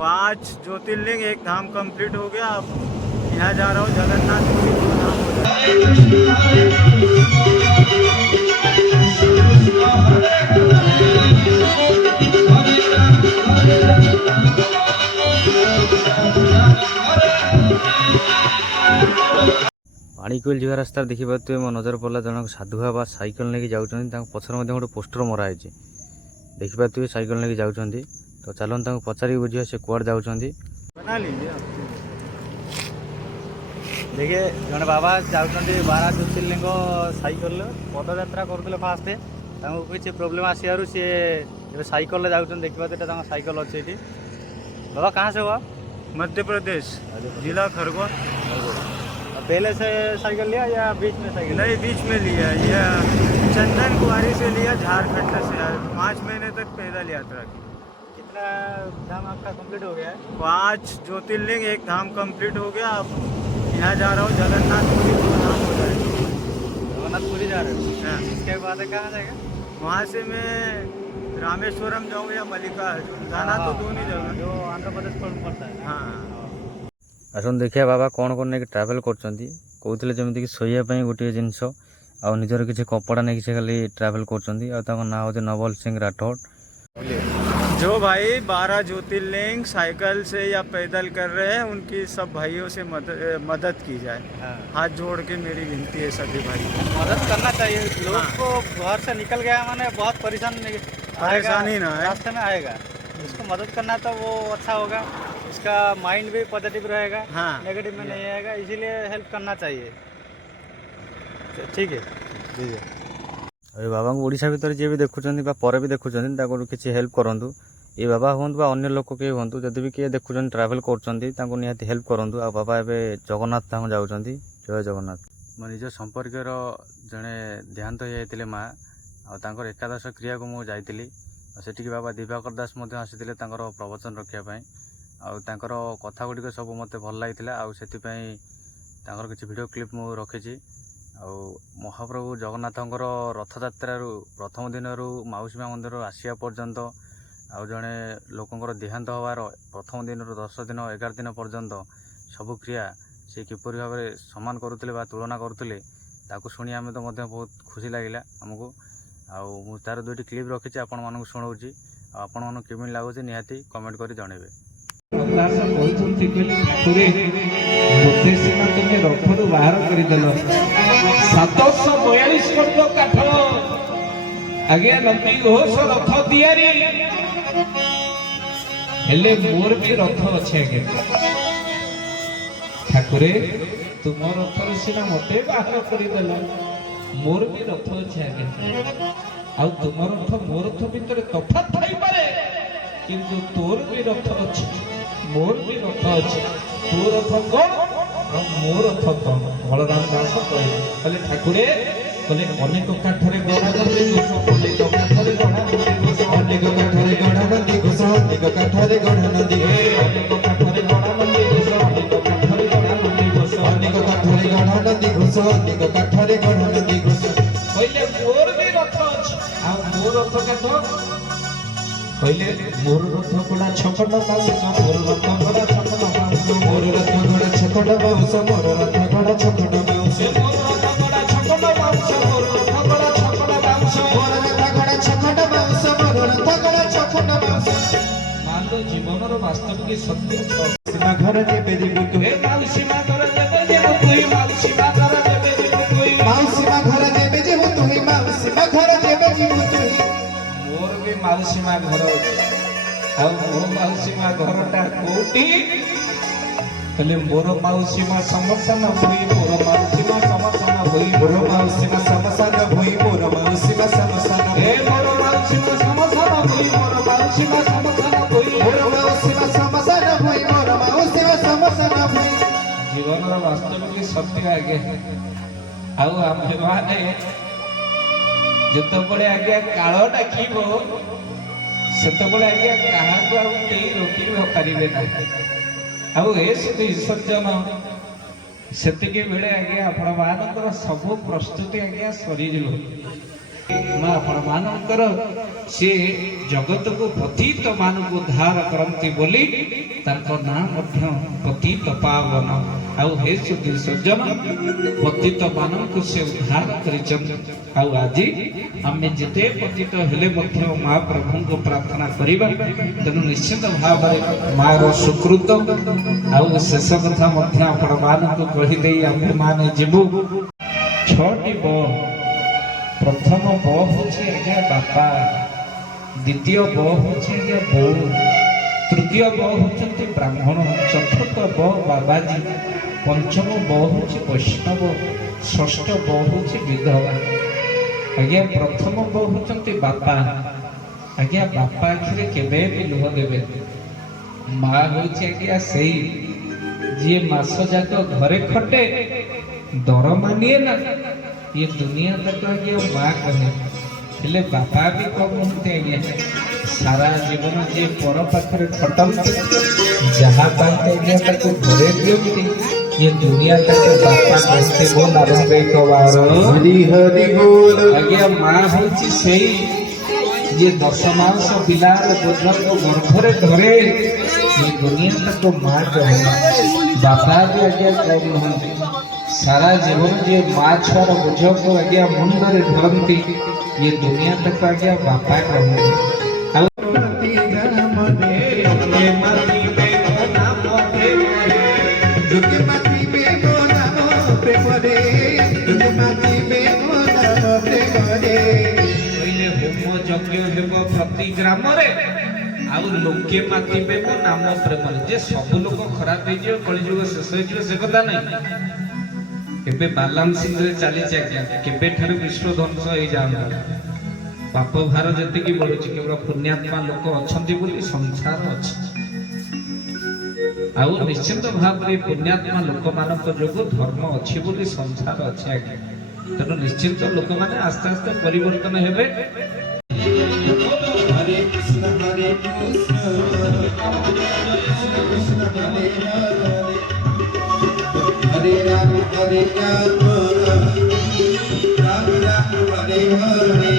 5 ज्योतिर्लिंग एक धाम कंप्लीट हो गया। अब यहाँ जा रहा हूँ जगन्नाथपुरी को पाणीकोइल जा रास्ता देखिए मो नजर पड़ा जन साधु बाबा साइकेल लेके जाऊँ पछर गोटे पोस्टर मराई देखिए साइकेल लेके जाऊँ तो चलन पचारि बुझे से कुआड़ जाऊँ बना लीजिए। देखिए जड़े बाबा जाऊँ 12 ज्योतिर्लिंग साइकेल पदयात्रा करते फास्ट किसी प्रोब्लेम आसार सी साइकेल जाऊँ देखिए साइकेल अच्छे ये बाबा कहाँ से हुआ? मध्य प्रदेश जिला खरगोन। पहले से साइकिल लिया या बीच में साइकिल? नहीं, बीच में लिया। यह चंदन कुआरी से लिया, झारखंड से 5 महीने तक पैदल यात्रा की। कितना धाम आपका कंप्लीट हो गया है? 5 ज्योतिर्लिंग एक धाम कंप्लीट हो गया। अब यहाँ जा रहा हूँ जगन्नाथपुरी को धाम हो जाएगा। जगन्नाथपुरी जा रहे हो? हाँ। इसके बाद कहाँ जाएगा? वहाँ से मैं रामेश्वरम जाऊँ या मल्लिकार्जुन, जाना तो दोनों जगह जो आंध्र प्रदेश पड़ता है। हाँ आसन देखिए बाबा कौन कौन नहीं ट्रावेल करते जमीक शोवाई गोटे जिनस आ निजर किसी कपड़ा नहीं से खाली ट्रावेल कर ना हो नवल सिंह राठौड़। जो भाई 12 ज्योतिर्लिंग साइकिल से या पैदल कर रहे हैं उनकी सब भाइयों से मदद की जाए। हाँ। हाथ जोड़ के मेरी विनती है सभी भाई मदद करना चाहिए। लोग को घर से निकल गया माने बहुत परेशानी ना रास्ते में आएगा, उसको मदद करना तो वो अच्छा होगा, उसका माइंड भी पॉजिटिव रहेगा। हाँ। नेगेटिव में नहीं आएगा, इसीलिए हेल्प करना चाहिए। ठीक है जी। अरे बाबा को ओडिशा भीतर जी भी देखुं भी देखुं किसी हेल्प करूँ, ये बाबा हूँ अन्य लोक किए हूँ जदि भी किए देखुं ट्रावेल कर हेल्प करूँ। आ बाबा ए जगन्नाथ धाम जाऊँ। जय जगन्नाथ। मो निज संपर्क जड़े देहांत हो जाते माँ आर एकादश क्रिया को मुझे जाइली सेठी बाबा दिवाकर दास आसी प्रवचन रखापी आर कथा गुड़िक सब मत भल लगी आर किसी वीडियो क्लिप मु रखी। महाप्रभु जगन्नाथंकर रथयात्रा प्रथम दिन माउसी माँ मंदिर आसिया पर्यंत आउ जड़े लोकंर देहांत हबार प्रथम दिन 10 दिन 11 दिन पर्यंत सबु क्रिया से किपर भाव में सम्मान करुले तुलना करुले शुणी आम तो बहुत खुशी लगे आमको। आउ तार 2टी क्लिप रखी आपण मानक शुणाऊँगी आपण मन केमी लगुच निहाती कमेंट कर जनइबे। रथरू बाहर करदेल 742 खंड काठ आगे नंदी घोष रथ दियारी हेले मोर भी रथ अच्छे आगे ठाकुरे तुम रथर सीना मते बाहर करदेल मोर भी रथ अच्छे आगे आ तुम रथ मोर रथ भितर तफात थाई पारे किंतु तोर भी रथ अच्छे मोर भी रथ अच्छे तोर रथ कौन मोर रथ कौन? बलराम दास कहले ठाकुरे कहले अनेक काठरे गढ़ा नंदी घोष अनेक काठरे गढ़ा नंदी घोष अनेक काठरे गढ़ा नंदी घोष अनेक काठरे गढ़ा नंदी अनेक काठरे गढ़ा नंदी घोष अनेक काठरे गढ़ा नंदी घोष अनेक काठरे गढ़ा नंदी घोष अनेक काठरे गढ़ा नंदी घोष कहले मोर भी रथ अछि आ मोर रथ काठ कहले मोर रथ गोड़ा छकड़ बाउंस मोर रथ गोड़ा छकड़ बाउंस मोर रथ गोड़ा छकड़ बाउंस मोर रथ गोड़ा छकड़ बाउंस मोर रथ गोड़ा छकड़ बाउंस मोर रथ गोड़ा छकड़ बाउंस मोर रथ गोड़ा छकड़ बाउंस मोर रथ गोड़ा छकड़ बाउंस। मान जीवन रो वास्तविक सत्य सीमा घर जेबे जेबे तू ए माउसी मा घर जेबे जेबे तू माउसी मा घर जेबे जेबे तू माउसी मा घर जेबे जेबे तू माउसी मा घर जेबे जेबे तू मोर भी माउसी मा घर मो माउसी मा घरटा कोटी कहले मोर माउसी मा समसान भई मोर माउसी मा समसान भई मोर माउसी मा समसान भई मोर माउसी मा समसान हे मोर माउसी मा समसान भई मोर माउसी मा समसान भई मोर माउसी मा समसान भई मोर माउसी मा समसान भई। जीवन रो वास्तविक सत्य आगे आउ आमे माने जतबळे आगे काळ डाकिबो सेतबळे आगे काहाको आ केही रोकी पारिबे ना आउ एसति विसर्जन सेतिकी बेले आगे आपण मानकर सब प्रस्तुति आगे सरी जिवो ମା ଆପଣମାନଙ୍କର ସେ ଜଗତକୁ ପତିତ ମାନଙ୍କୁ ଉଦ୍ଧାର କରନ୍ତି ବୋଲି ତାଙ୍କ ନାଁ ମଧ୍ୟ ପତିତ ପାବନ। ଆଉ ହେ ସୁଧୀ ସଜ୍ଜନ, ପତିତ ମାନଙ୍କୁ ସେ ଉଦ୍ଧାର କରିଛନ୍ତି। ଆଉ ଆଜି ଆମେ ଯେତେ ପତିତ ହେଲେ ମଧ୍ୟ ମା ପ୍ରଭୁଙ୍କୁ ପ୍ରାର୍ଥନା କରିବା। ତେଣୁ ନିଶ୍ଚିତ ଭାବରେ ମାର ସୁକୃତ ଆଉ ଶେଷ କଥା ମଧ୍ୟ ଆପଣମାନଙ୍କୁ କହିଦେଇ ଆମେମାନେ ଯିବୁ। 6ଟି ବ। ପ୍ରଥମ ବ ହଉଛି ଆଜ୍ଞା ବାପା, ଦ୍ୱିତୀୟ ବ ହଉଛି ଆଜ୍ଞା ବୋଉ, ତୃତୀୟ ବ ହଉଛନ୍ତି ବ୍ରାହ୍ମଣ, ଚତୁର୍ଥ ବ ବାବାଜୀ, ପଞ୍ଚମ ବ ହଉଛି ବୈଷ୍ଣବ, ଷଷ୍ଠ ବ ହଉଛି ବିଧବା। ଆଜ୍ଞା ପ୍ରଥମ ବ ହଉଛନ୍ତି ବାପା। ଆଜ୍ଞା ବାପା ଆଖିରେ କେବେ ବି ଲୁହ ଦେବେ। ମା ହଉଛି ଆଜ୍ଞା ସେଇ ଯିଏ ମାସ ଯାକ ଘରେ ଖଟେ ଦରମା ନିଏ ନା, ये दुनिया तक आगे माँ कहे हेले बापा भी कम होते आगे सारा जीवन जे पर पाखरे खटमते जहाँ पाते आगे ताको घरे दियंती। ये दुनिया तक बापा कहते बोल आरंभ कवार हरि हरि बोल। आगे माँ होची सेई ये 10 मास बिलार बोझ को गर्भरे धरे। ये दुनिया तक माँ कहे बापा भी आगे कम होते। सारा जीवन जे माँ छुआर बोझ को आज्ञा मुंडरे धरती। ये दुनिया तक आज्ञा बापा कहते। होम यज्ञ हेब प्रति ग्राम लोके मातिबे मो नाम प्रेम जे सब लोक खराब हो कलिजुग शेष हो से कथा नहीं। केबे बालांसिंग रे चली आज्ञा केबे ठार विश्व ध्वंस हो जाए पाप भार जी बढ़ुची केवल पुण्यात्मा लोक अच्छा बोली संसार अच्छी। आउ निश्चित भाव में पुण्यात्मा लोक मान जो धर्म अच्छी बोली संसार अच्छे आज्ञा। तेणु निश्चित लोक मैंने आस्ते आस्ते परिवर्तन हेबे। हरे कृष्ण हरे राम राम राम हरे हरे